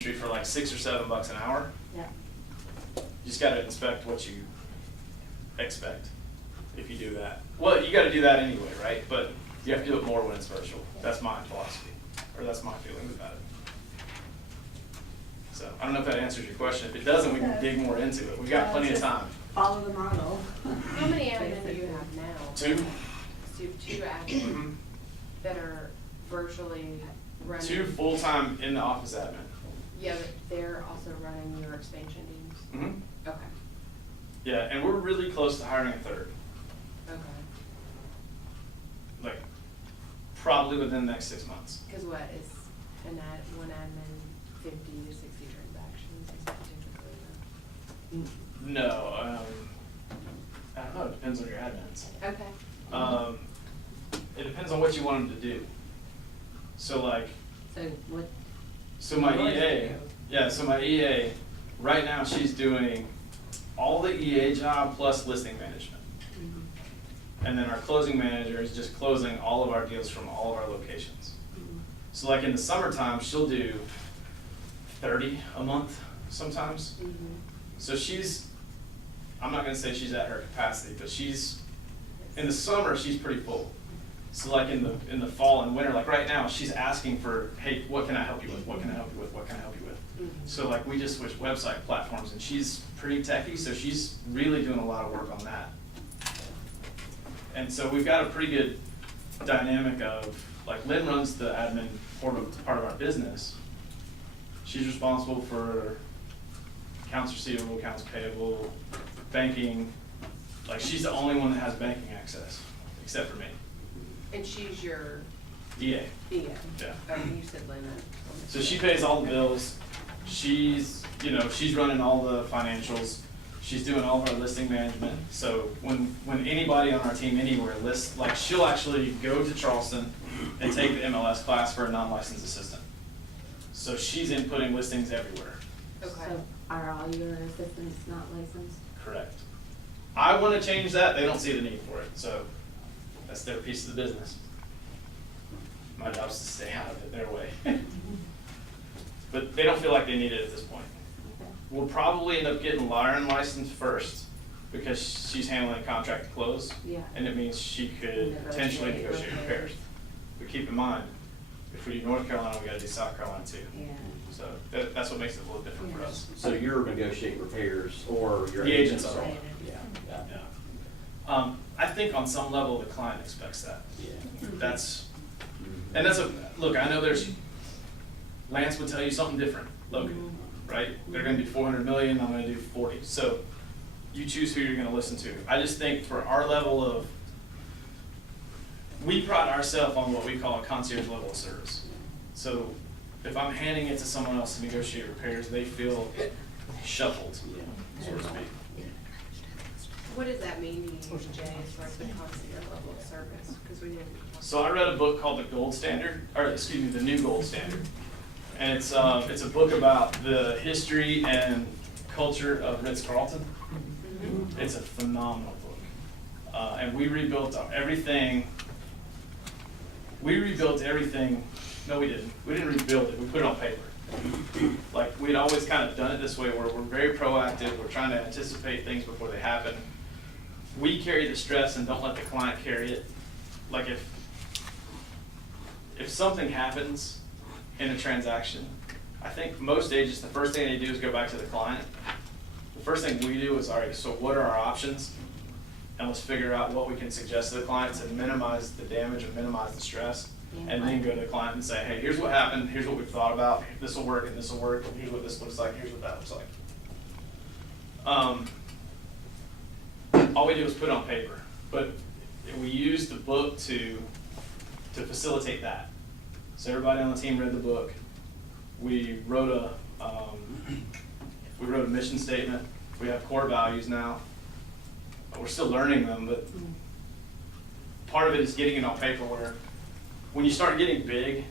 for like $6 or $7 an hour. Yeah. You just gotta inspect what you expect if you do that. Well, you gotta do that anyway, right? But you have to do it more when it's virtual. That's my philosophy, or that's my feelings about it. So, I don't know if that answers your question. If it doesn't, we can dig more into it. We've got plenty of time. Follow the model. How many admin do you have now? 2? So two admin that are virtually running? 2 full-time in the office admin. Yeah, but they're also running your expansion teams? Mm-hmm. Okay, Yeah, and we're really close to hiring a 3rd. okay. Like, probably within the next 6 months. Cause what is one admin 50 to 60 transactions, is that typically No, I don't know, it depends on your admins. the? Okay. It depends on what you want them to do. So like, So what? so my EA, right now she's doing all the EA job plus listing management. And then our closing manager is just closing all of our deals from all of our locations. So like in the summertime, she'll do 30 a month sometimes. So I'm not gonna say she's at her capacity, but in the summer, she's pretty full. So like in the fall and winter, like right now, she's asking for, hey, what can I help you with? What can I help you with? What can I help you with? So like we just switched website platforms and she's pretty techy, so she's really doing a lot of work on that. And so we've got a pretty good dynamic of, like Lynn runs the admin part of our business. She's responsible for accounts receivable, accounts payable, banking. Like she's the only one that has banking access, except for me. And she's your EA. EA? Yeah. Oh, you said Lynn. So she pays all the bills. She's running all the financials. She's doing all of our listing management. So when anybody on our team anywhere lists, like she'll actually go to Charleston and take the MLS class for a non-licensed assistant. So she's inputting listings everywhere. Okay. So are all your assistants not licensed? Correct. I want to change that. They don't see the need for it. So that's their piece of the business. My job is to stay out of it their way. But they don't feel like they need it at this point. Okay. We'll probably end up getting Lauren licensed first because she's handling contract to close. Yeah. And it means she could potentially negotiate repairs. But keep in mind, if we do North Carolina, we gotta do South Carolina too. Yeah. So that's what makes it a little different for us. So you're negotiating repairs or your The agents are. Yeah, yeah, Yeah. I think on some level, the client expects that. yeah. Look, I know Lance would tell you something different, Logan, right? They're gonna do 400 million, I'm gonna do 40. So you choose who you're gonna listen to. I just think for our level of, we pride ourselves on what we call a concierge level of service. So if I'm handing it to someone else to negotiate repairs, they feel shuffled, so to speak. What does that mean to you, Jay, as far as the concierge level of service? Because we didn't. So I read a book called The New Gold Standard. And it's a book about the history and culture of Ritz-Carlton. It's a phenomenal book. And we rebuilt everything. No, we didn't. We didn't rebuild it. We put it on paper. Like we'd always kind of done it this way where we're very proactive. We're trying to anticipate things before they happen. We carry the stress and don't let the client carry it. Like if something happens in a transaction, I think most agents, the first thing they do is go back to the client. The first thing we do is, all right, so what are our options? And let's figure out what we can suggest to the client to minimize the damage and minimize the stress. Yeah. And then go to the client and say, hey, here's what happened, here's what we've thought about, this will work and this will work, and here's what this looks like, here's what that looks like. All we do is put it on paper, but we use the book to facilitate that. So everybody on the team read the book. We wrote a mission statement. We have core values now. We're still learning them, but part of it is getting it on paper where when you start getting big,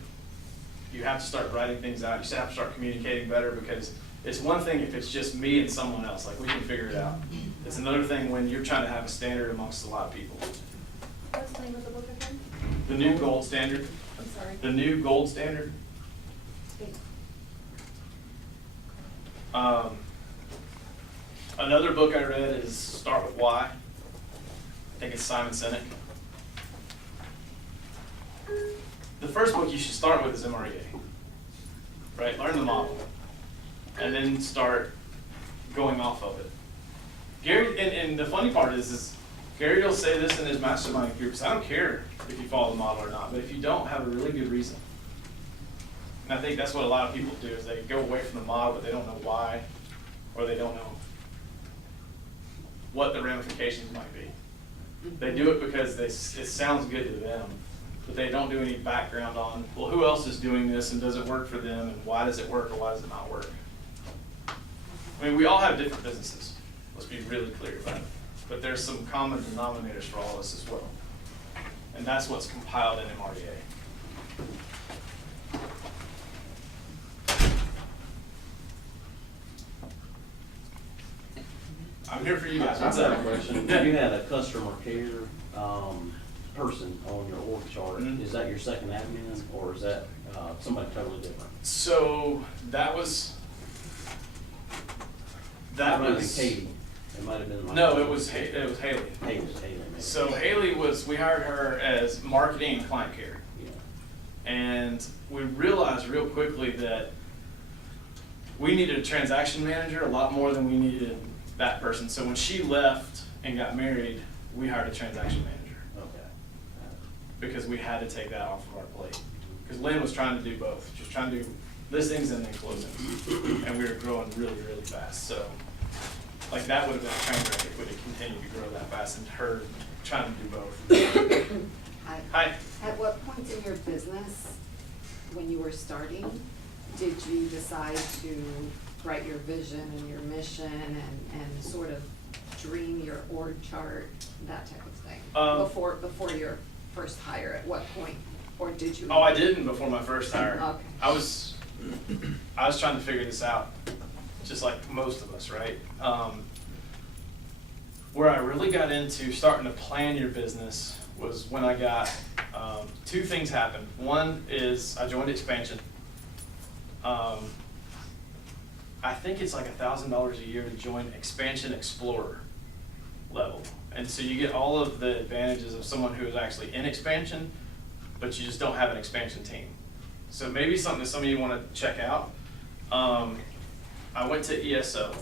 you have to start writing things out. You have to start communicating better because it's one thing if it's just me and someone else, like we can figure it out. It's another thing when you're trying to have a standard amongst a lot of people. What's the name of the book again? The New Gold Standard. I'm sorry. The New Gold Standard. Another book I read is Start With Why. I think it's Simon Sinek. The first book you should start with is MREA, right? Learn the model, and then start going off of it. Gary, and the funny part is Gary will say this in his mastermind groups, I don't care if you follow the model or not, but if you don't, have a really good reason. And I think that's what a lot of people do, is they go away from the model, but they don't know why, or they don't know what the ramifications might be. They do it because it sounds good to them, but they don't do any background on, well, who else is doing this and does it work for them, and why does it work or why does it not work? I mean, we all have different businesses. Let's be really clear about it. But there's some common denominators for all of us as well. And that's what's compiled in MREA. I'm here for you guys. What's I've got up? a question. You had a customer care, person on your org chart. Mhm. Is that your second admin, or is that, somebody totally different? So that was. Might have been Katie. It might have been like. No, it was Haley. Haley, maybe. So Haley we hired her as marketing and client care. Yeah. And we realized real quickly that we needed a transaction manager a lot more than we needed that person. So when she left and got married, we hired a transaction manager Okay. because we had to take that off of our plate. Because Lynn was trying to do both. She was trying to do listings and then closings. And we were growing really, really fast. So like that would have been a train wreck if we'd have continued to grow that fast and her trying to do both. Hi. Hi. At what point in your business, when you were starting, did you decide to write your vision and your mission and sort of dream your org chart, that type of thing? Before your first hire, at what point? Or did you? Oh, I didn't before my first hire. Okay. I was trying to figure this out, just like most of us, right? Where I really got into starting to plan your business was when I got, two things happened. One is I joined Expansion. I think it's like $1,000 a year to join Expansion Explorer level. And so you get all of the advantages of someone who is actually in Expansion, but you just don't have an Expansion team. So maybe something that some of you want to check out. I went to ESO,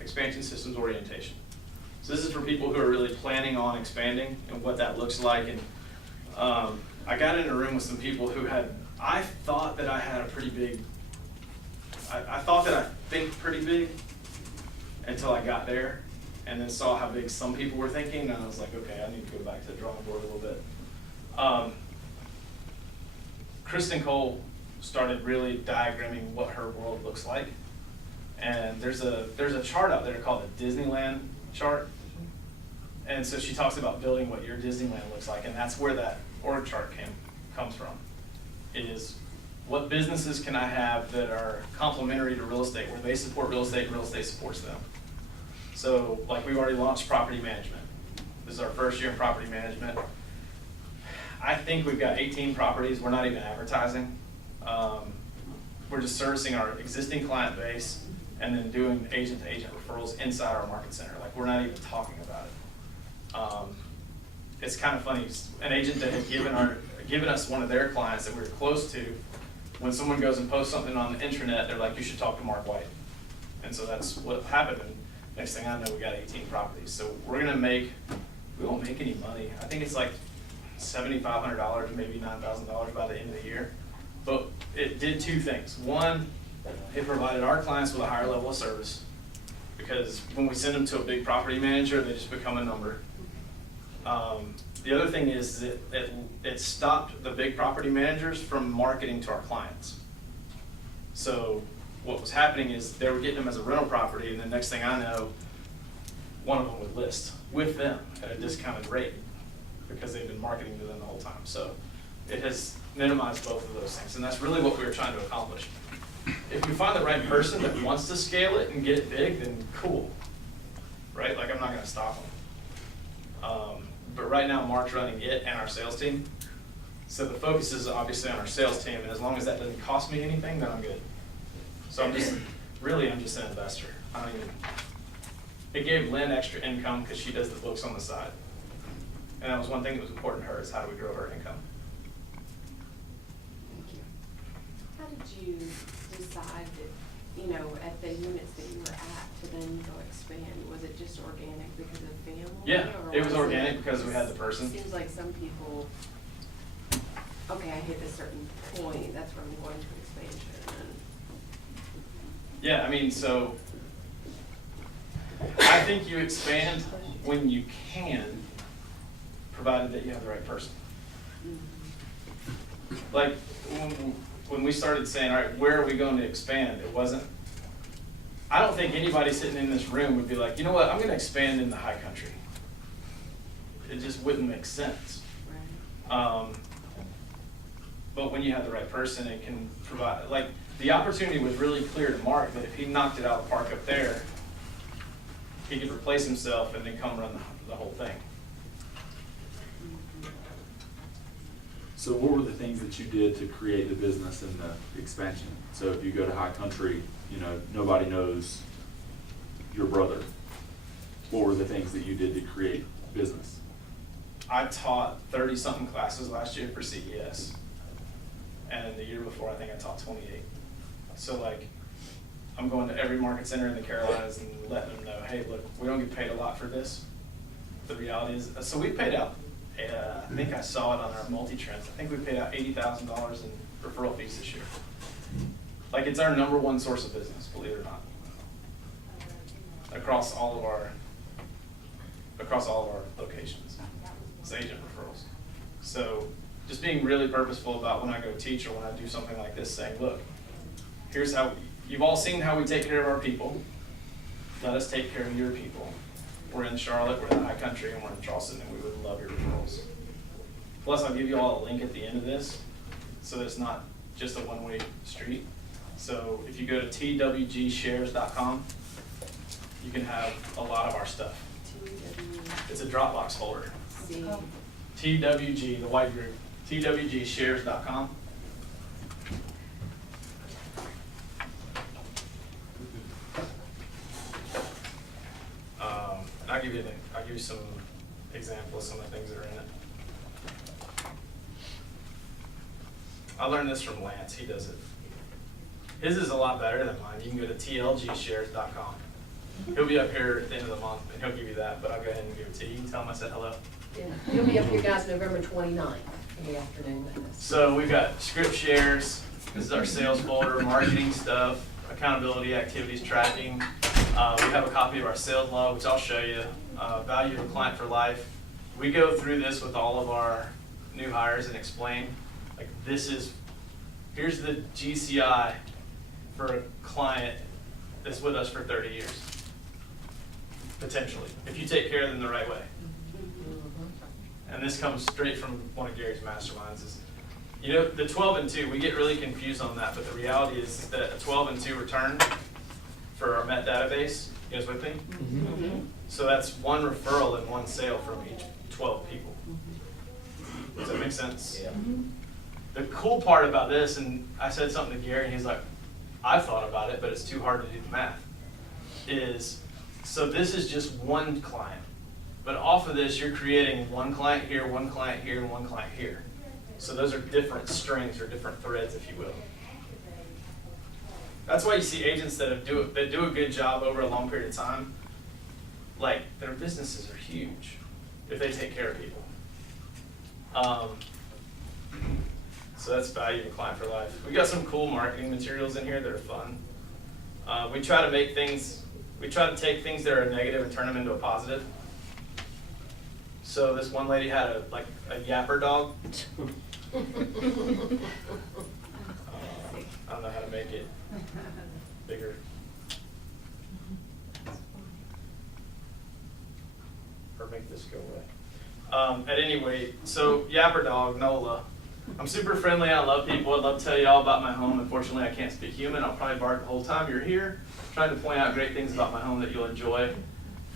Expansion Systems Orientation. So this is for people who are really planning on expanding and what that looks like. And I got in a room with some people who I thought that I had a pretty big, I thought that I think pretty big until I got there and then saw how big some people were thinking, and I was like, okay, I need to go back to the drawing board a little bit. Kristen Cole started really diagramming what her world looks like. And there's a chart out there called the Disneyland chart. And so she talks about building what your Disneyland looks like, and that's where that org chart comes from. It is, what businesses can I have that are complementary to real estate, where they support real estate and real estate supports them. So like we've already launched property management. This is our first year in property management. I think we've got 18 properties. We're not even advertising. We're just servicing our existing client base and then doing agent-to-agent referrals inside our market center. Like we're not even talking about it. It's kind of funny. An agent that had given us one of their clients that we were close to, when someone goes and posts something on the intranet, they're like, you should talk to Mark White. And so that's what happened. And next thing I know, we got 18 properties. So we won't make any money. I think it's like $7,500, maybe $9,000 by the end of the year. But it did two things. One, it provided our clients with a higher level of service, because when we send them to a big property manager, they just become a number. The other thing is that it stopped the big property managers from marketing to our clients. So what was happening is they were getting them as a rental property, and the next thing I know, one of them would list with them at a discounted rate because they've been marketing to them the whole time. So it has minimized both of those things, and that's really what we were trying to accomplish. If we find the right person that wants to scale it and get it big, then cool, right? Like I'm not gonna stop them. But right now Mark's running it and our sales team. So the focus is obviously on our sales team, and as long as that doesn't cost me anything, then I'm good. So really I'm just an investor. I don't even, it gave Lynn extra income because she does the books on the side. And that was one thing that was important to her, is how do we grow her income? Thank you. How did you decide that, you know, at the units that you were at to then go expand? Was it just organic because of family? Yeah, or it was organic because we had the it person. seems like some people, okay, I hit a certain point, that's where I'm going to expansion. Yeah, I mean, so I think you expand when you can, provided that you have the right person. Like, when we started saying, all right, where are we going to expand? It wasn't, I don't think anybody sitting in this room would be like, you know what, I'm gonna expand in the high country. It just wouldn't make sense. Right. But when you have the right person, it can provide, like, the opportunity was really clear to Mark that if he knocked it out of the park up there, he could replace himself and then come run the whole thing. So what were the things that you did to create the business and the expansion? So if you go to High Country, you know, nobody knows your brother. What were the things that you did to create business? I taught 30-something classes last year for CES. And the year before, I think I taught 28. So like, I'm going to every market center in the Carolinas and letting them know, hey, look, we don't get paid a lot for this. The reality is, so we paid out, I think I saw it on our multi-trends, I think we paid out $80,000 in referral fees this year. Like, it's our #1 source of business, believe it or not. Across all of our locations. It's agent referrals. So just being really purposeful about when I go teach or when I do something like this, saying, look, here's how, you've all seen how we take care of our people. Let us take care of your people. We're in Charlotte, we're in the High Country, and we're in Charleston, and we would love your referrals. Plus, I'll give you all a link at the end of this, so that it's not just a one-way street. So if you go to twgshares.com, you can have a lot of our stuff. It's a Dropbox folder. TWG, the white group, twgshares.com. I'll give you some examples of some of the things that are in it. I learned this from Lance, he does it. His is a lot better than mine. You can go to tlgshares.com. He'll be up here at the end of the month and he'll give you that, but I'll go ahead and give it to you. You can tell him I said hello. Yeah, you'll be up here guys November 29th in the afternoon. So we've got script shares, this is our sales folder, marketing stuff, accountability, activities tracking. We have a copy of our sales log, which I'll show you, value of a client for life. We go through this with all of our new hires and explain, like here's the GCI for a client that's with us for 30 years, potentially, if you take care of them the right way. And this comes straight from one of Gary's masterminds. Is, you know, the 12 and 2, we get really confused on that, but the reality is that a 12 and 2 return for our Met database, you guys with me? Mm-hmm. So that's 1 referral and 1 sale from each 12 people. Does that make sense? Yeah. The cool part about this, and I said something to Gary, and he's like, I've thought about it, but it's too hard to do the math, is, so this is just 1 client. But off of this, you're creating 1 client here, 1 client here, and 1 client here. So those are different strings or different threads, if you will. That's why you see agents that do a good job over a long period of time. Like, their businesses are huge if they take care of people. So that's value to client for life. We got some cool marketing materials in here that are fun. We try to take things that are negative and turn them into a positive. So this one lady had a yapper dog. I don't know how to make it bigger. Or make this go away. At any rate, so yapper dog, Nola. I'm super friendly, I love people, I'd love to tell you all about my home. Unfortunately, I can't speak human. I'll probably bark the whole time you're here, trying to point out great things about my home that you'll enjoy.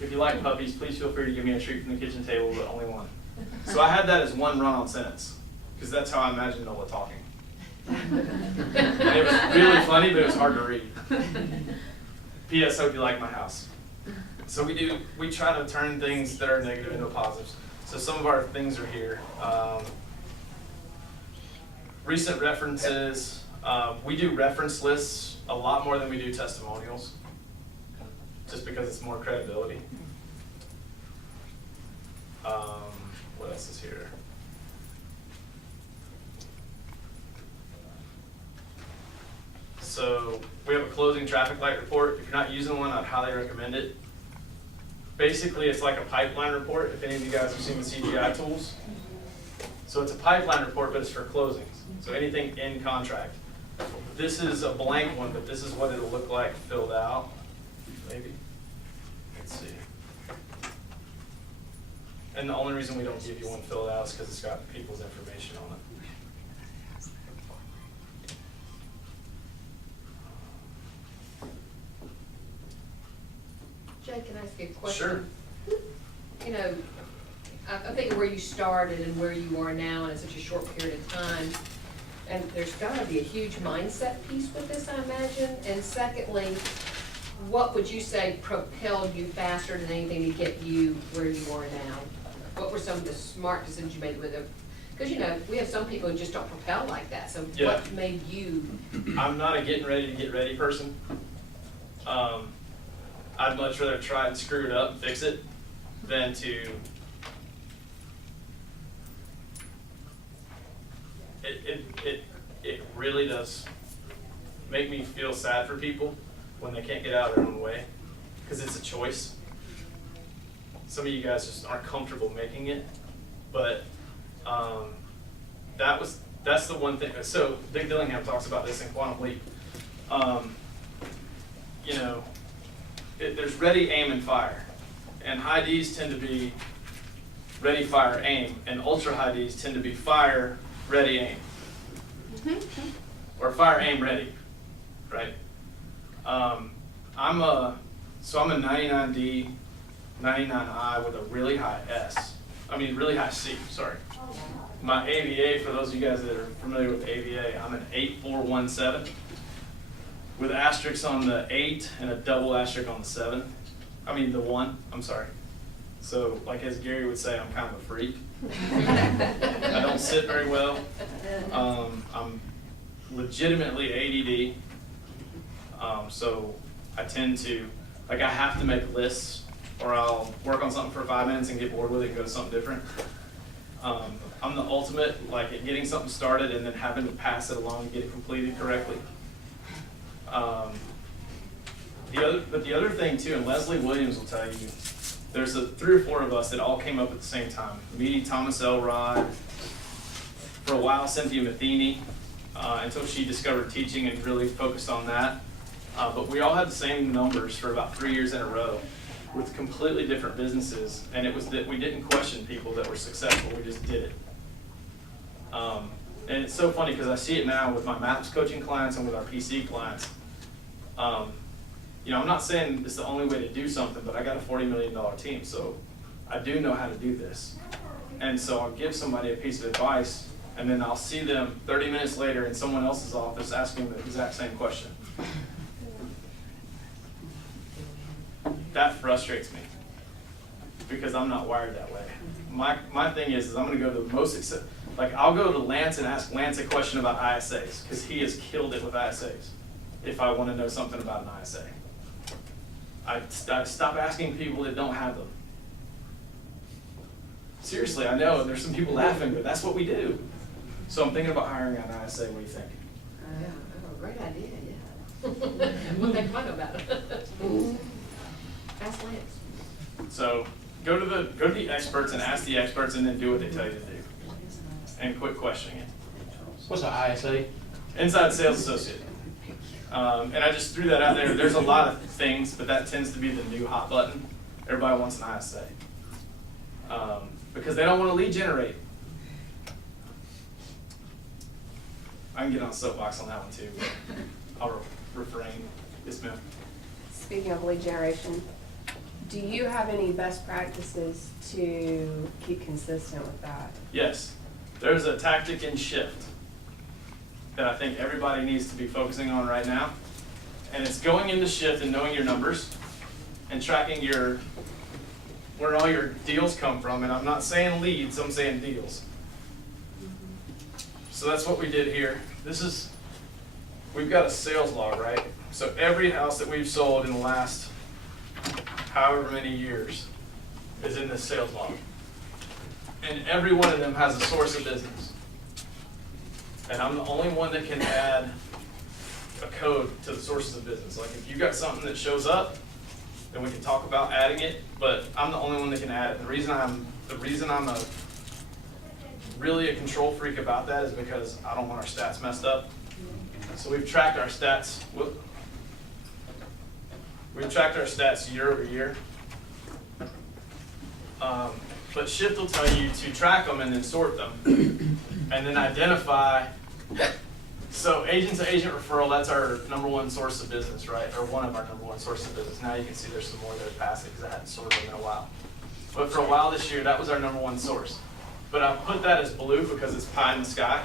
If you like puppies, please feel free to give me a treat from the kitchen table, but only 1. So I had that as 1 run-on sentence, because that's how I imagine Nola talking. And it was really funny, but it was hard to read. P.S. Hope you like my house. So we try to turn things that are negative into positives. So some of our things are here. Recent references, we do reference lists a lot more than we do testimonials, just because it's more credibility. What else is here? So we have a closing traffic light report. If you're not using one, I'd highly recommend it. Basically, it's like a pipeline report, if any of you guys have seen the CGI tools. So it's a pipeline report, but it's for closings. So anything in contract. This is a blank one, but this is what it'll look like filled out, maybe. Let's see. And the only reason we don't give you one filled out is because it's got people's information on it. Jay, can I ask you a question? Sure. You know, I'm thinking where you started and where you are now in such a short period of time. And there's gotta be a huge mindset piece with this, I imagine. And secondly, what would you say propelled you faster than anything to get you where you are now? What were some of the smart decisions you made with it? Because, you know, we have some people who just don't propel like that. So Yeah. what made you? I'm not a getting ready to get ready person. I'd much rather try and screw it up and fix it than to it really does make me feel sad for people when they can't get out of their own way, because it's a choice. Some of you guys just aren't comfortable making it, but that's the one thing. So Dick Dillingham talks about this in Quantum Leap. You know, there's ready, aim, and fire, and high Ds tend to be ready, fire, aim, and ultra high Ds tend to be fire, ready, aim. Or fire, aim, ready, right? I'm a 99D, 99I with a really high S. I mean, really high C, sorry. My AVA, for those of you guys that are familiar with AVA, I'm an 8417 with asterisks on the 8 and a double asterisk on the 7. I mean, the 1, I'm sorry. So, like as Gary would say, I'm kind of a freak. I don't sit very well. I'm legitimately ADD. So I tend to, I have to make lists, or I'll work on something for 5 minutes and get bored with it and go to something different. I'm the ultimate, at getting something started and then having to pass it along and get it completed correctly. The other thing too, and Leslie Williams will tell you, there's 3 or 4 of us that all came up at the same time. Me, Thomas Elrod, for a while Cynthia Matheny, until she discovered teaching and really focused on that. But we all had the same numbers for about 3 years in a row with completely different businesses, and it was that we didn't question people that were successful, we just did it. And it's so funny because I see it now with my MAPS coaching clients and with our PC clients. I'm not saying it's the only way to do something, but I got a $40 million team, so I do know how to do this. And so I'll give somebody a piece of advice, and then I'll see them 30 minutes later in someone else's office asking the exact same question. That frustrates me because I'm not wired that way. My thing is I'm going to go to the most, I'll go to Lance and ask Lance a question about ISAs because he has killed it with ISAs if I want to know something about an ISA. I stop asking people that don't have them. Seriously, I know there's some people laughing, but that's what we do. So I'm thinking about hiring an ISA. What do you think? Yeah, oh, great idea, yeah. What they talk about it. Ask Lance. So go to the experts and ask the experts, and then do what they tell you to do, and quit questioning it. What's an ISA? Inside Sales Associate. And I just threw that out there. There's a lot of things, but that tends to be the new hot button. Everybody wants an ISA because they don't want to lead generate. I can get on a soapbox on that one too, but I'll refrain. Yes, ma'am. Speaking of lead generation, do you have any best practices to keep consistent with that? Yes. There's a tactic in Shift. that I think everybody needs to be focusing on right now. And it's going into shift and knowing your numbers and tracking where all your deals come from. And I'm not saying leads, I'm saying deals. So that's what we did here. We've got a sales log, right? So every house that we've sold in the last however many years is in this sales log. And every one of them has a source of business. And I'm the only one that can add a code to the sources of business. Like if you got something that shows up, then we can talk about adding it, but I'm the only one that can add it. The reason I'm really a control freak about that is because I don't want our stats messed up. So we've tracked our stats. We've tracked our stats year over year. But Shift will tell you to track them and then sort them, and then identify. So agent to agent referral, that's our number one source of business, right? Or one of our number one sources of business. Now you can see there's some more that are passing because I hadn't sorted them in a while. But for a while this year, that was our number one source. But I put that as blue because it's pie in the sky,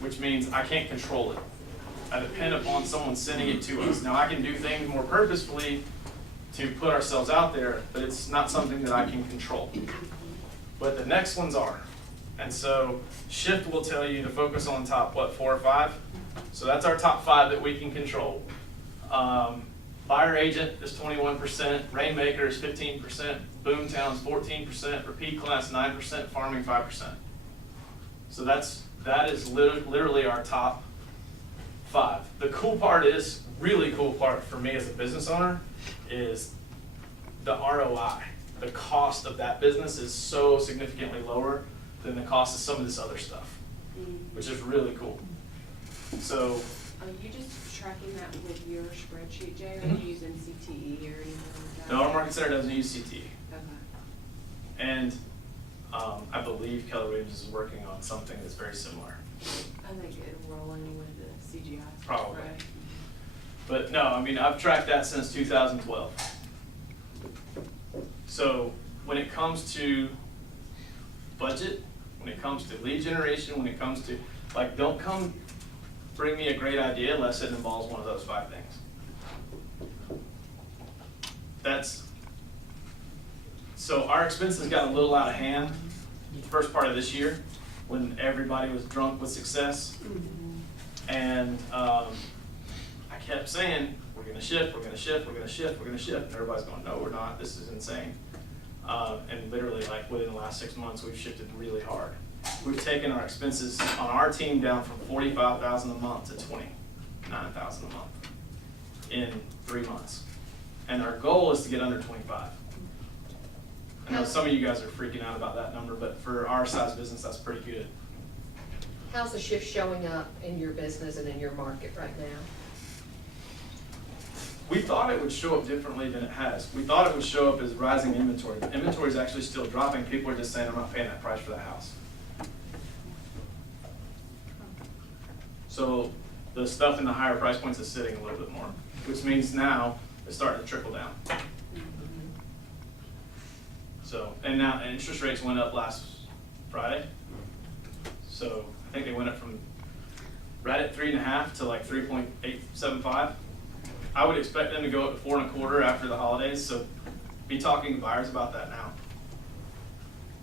which means I can't control it. I depend upon someone sending it to us. Now I can do things more purposefully to put ourselves out there, but it's not something that I can control. But the next ones are. And so Shift will tell you to focus on top, 4 or 5? So that's our top 5 that we can control. Buyer agent is 21%, Rainmaker is 15%, Boomtown is 14%, Repeat Class 9%, Farming 5%. So that is literally our top 5. The cool part is, really cool part for me as a business owner, is the ROI. The cost of that business is so significantly lower than the cost of some of this other stuff, which is really cool. So, Are you just tracking that with your spreadsheet, Jay, or are you using CTE or anything like that? no, our market center doesn't use CTE. Okay. And I believe Keller Williams is working on something that's very similar. I think it'll roll in with the CGI. Probably. Right. But no, I mean, I've tracked that since 2012. So when it comes to budget, when it comes to lead generation, when it comes to, like, don't come bring me a great idea unless it involves one of those 5 things. So our expenses got a little out of hand the first part of this year when everybody was drunk with success. And I kept saying, we're gonna shift, we're gonna shift, we're gonna shift, we're gonna shift. And everybody's going, no, we're not, this is insane. And literally, like, within the last 6 months, we've shifted really hard. We've taken our expenses on our team down from $45,000 a month to $29,000 a month in 3 months. And our goal is to get under 25. I know some of you guys are freaking out about that number, but for our size business, that's pretty good. How's the shift showing up in your business and in your market right now? We thought it would show up differently than it has. We thought it would show up as rising inventory. The inventory is actually still dropping. People are just saying, I'm not paying that price for that house. So the stuff in the higher price points is sitting a little bit more, which means now it's starting to trickle down. So, and now interest rates went up last Friday. So I think they went up from right at 3.5 to like 3.875. I would expect them to go up to 4.25 after the holidays. So be talking to buyers about that now,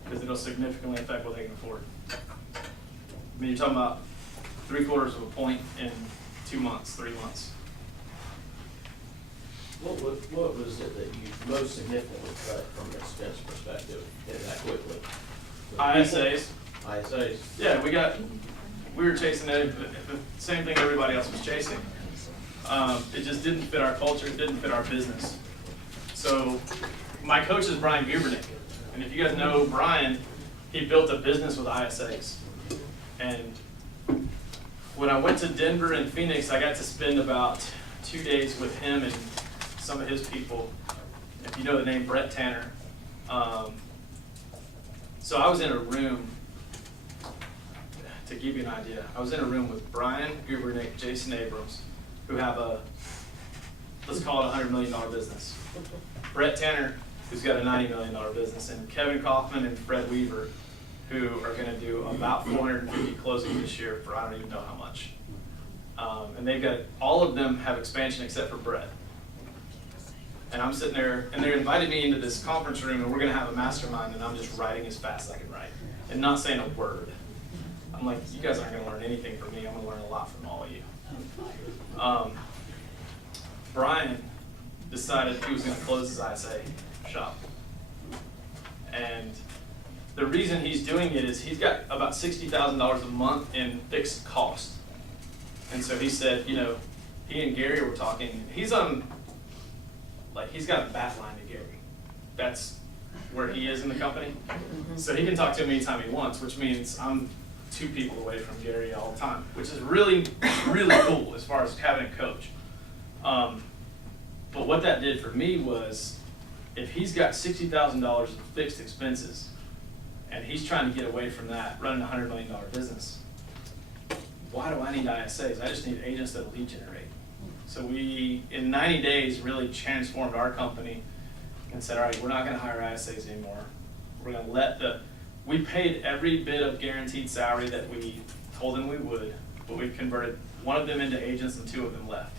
because it'll significantly affect what they can afford. I mean, you're talking about 3/4 of a point in 2 months, 3 months. What was it that you most significantly cut from an expense perspective that quickly? ISAs. ISAs? Yeah, we were chasing the same thing everybody else was chasing. It just didn't fit our culture, it didn't fit our business. So my coach is Brian Gubernick. And if you guys know Brian, he built a business with ISAs. And when I went to Denver and Phoenix, I got to spend about 2 days with him and some of his people. If you know the name Brett Tanner. So I was in a room, to give you an idea, I was in a room with Brian Gubernick, Jason Abrams, who have let's call it $100 million business. Brett Tanner, who's got a $90 million business, and Kevin Kaufman and Fred Weaver, who are gonna do about 450 closings this year for I don't even know how much. And they've got, all of them have expansion except for Brett. And I'm sitting there, and they invited me into this conference room, and we're gonna have a mastermind, and I'm just writing as fast as I can write, and not saying a word. I'm like, you guys aren't gonna learn anything from me, I'm gonna learn a lot from all of you. Brian decided he was gonna close his ISA shop. And the reason he's doing it is he's got about $60,000 a month in fixed cost. And so he said, you know, he and Gary were talking, he's on, like, he's got a bat line to Gary. That's where he is in the company. So he can talk to him anytime he wants, which means I'm 2 people away from Gary all the time, which is really, really cool as far as having a coach. But what that did for me was, if he's got $60,000 in fixed expenses, and he's trying to get away from that, running a $100 million business, why do I need ISAs? I just need agents that lead generate. So we, in 90 days, really transformed our company and said, all right, we're not gonna hire ISAs anymore. We're gonna let we paid every bit of guaranteed salary that we told them we would, but we converted 1 of them into agents and 2 of them left.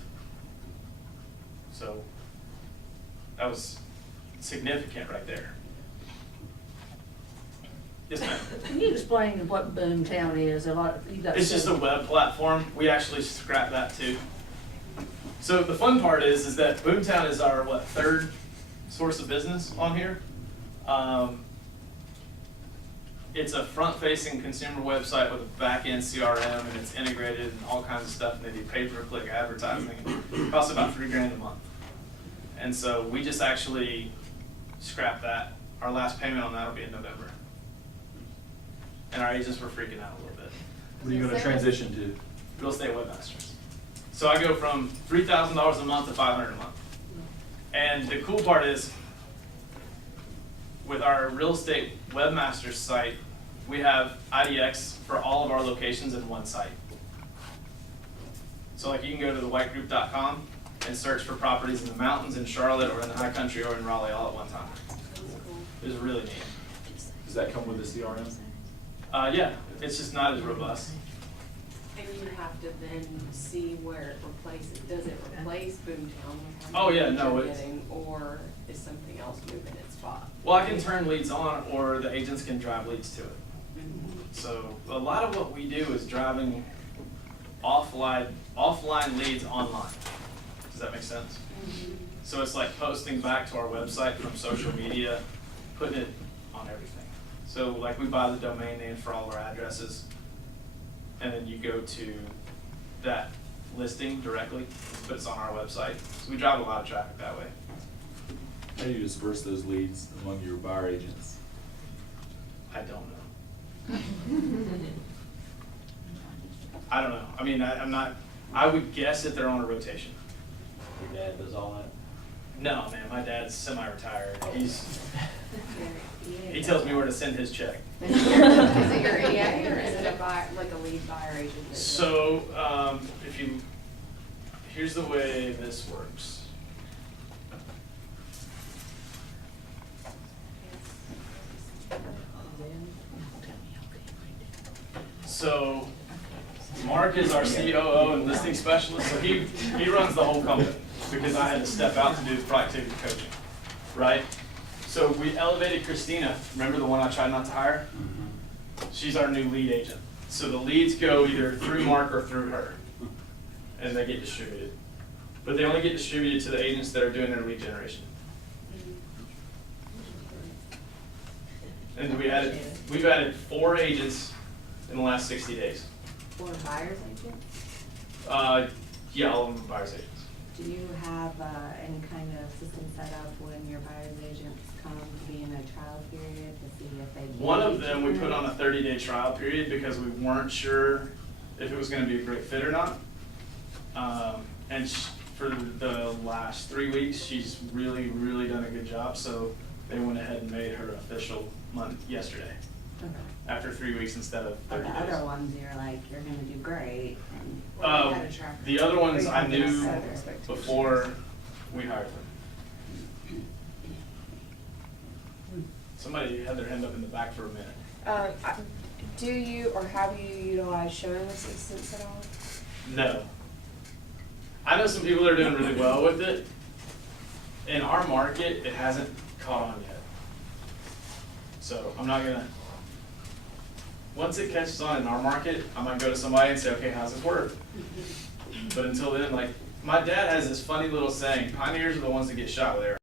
So that was significant right there. Yes, ma'am. Can you explain what Boomtown is? You got. It's just a web platform. We actually scrapped that too. So the fun part is that Boomtown is our, 3rd source of business on here. It's a front-facing consumer website with a back-end CRM, and it's integrated and all kinds of stuff, and they do pay-per-click advertising. It costs about $3,000 a month. And so we just actually scrapped that. Our last payment on that will be in November. And our agents were freaking out a little bit. What are you gonna transition to? Real estate webmasters. So I go from $3,000 a month to $500 a month. And the cool part is, with our real estate webmasters site, we have IDX for all of our locations in one site. So like you can go to thewhitegroup.com and search for properties in the mountains, in Charlotte, or in the high country, or in Raleigh all at one time. It was really neat. Does that come with the CRM? Yeah, it's just not as robust. And you have to then see where it replaces, does it replace Boomtown? Oh, yeah, no, You're it's- getting, or is something else moving its spot? Well, I can turn leads on, or the agents can drive leads to it. So a lot of what we do is driving offline leads online. Does that make sense? So it's like posting back to our website from social media, putting it on everything. So like we buy the domain name for all our addresses, and then you go to that listing directly, but it's on our website. So we drive a lot of traffic that way. How do you disperse those leads among your buyer agents? I don't know. I don't know. I mean, I'm not, I would guess that they're on a rotation. Your dad does all that? No, man, my dad's semi-retired. He tells me where to send his check. Is it your EA or is it a buyer, like a lead buyer agent? that- So, here's the way this works. So, Mark is our COO and listing specialist, so he runs the whole company because I had to step out to do the productivity coaching, right? So we elevated Christina, remember the one I tried not to hire? She's our new lead agent. So the leads go either through Mark or through her, and they get distributed. But they only get distributed to the agents that are doing their lead generation. And we've added 4 agents in the last 60 days. For buyer's agent, Yeah, all of them are buyer's agents. do you have any kind of system set up when your buyer's agents come to be in a trial period to see if they can? One of them we put on a 30-day trial period because we weren't sure if it was gonna be a great fit or not. And for the last 3 weeks, she's really, really done a good job, so they went ahead and made her official yesterday, Okay. after 3 weeks instead of But 30 the days. other ones, you're like, you're gonna do great, and Well, we had a tracker. The other ones We I had to knew set expectations. before we hired them. Somebody had their hand up in the back for a minute. Do you or have you utilized showing assistants at all? No. I know some people that are doing really well with it. In our market, it hasn't caught on yet. So I'm not gonna, once it catches on in our market, I might go to somebody and say, okay, how's this work? But until then, like, my dad has this funny little saying, pioneers are the ones that get shot with arrows.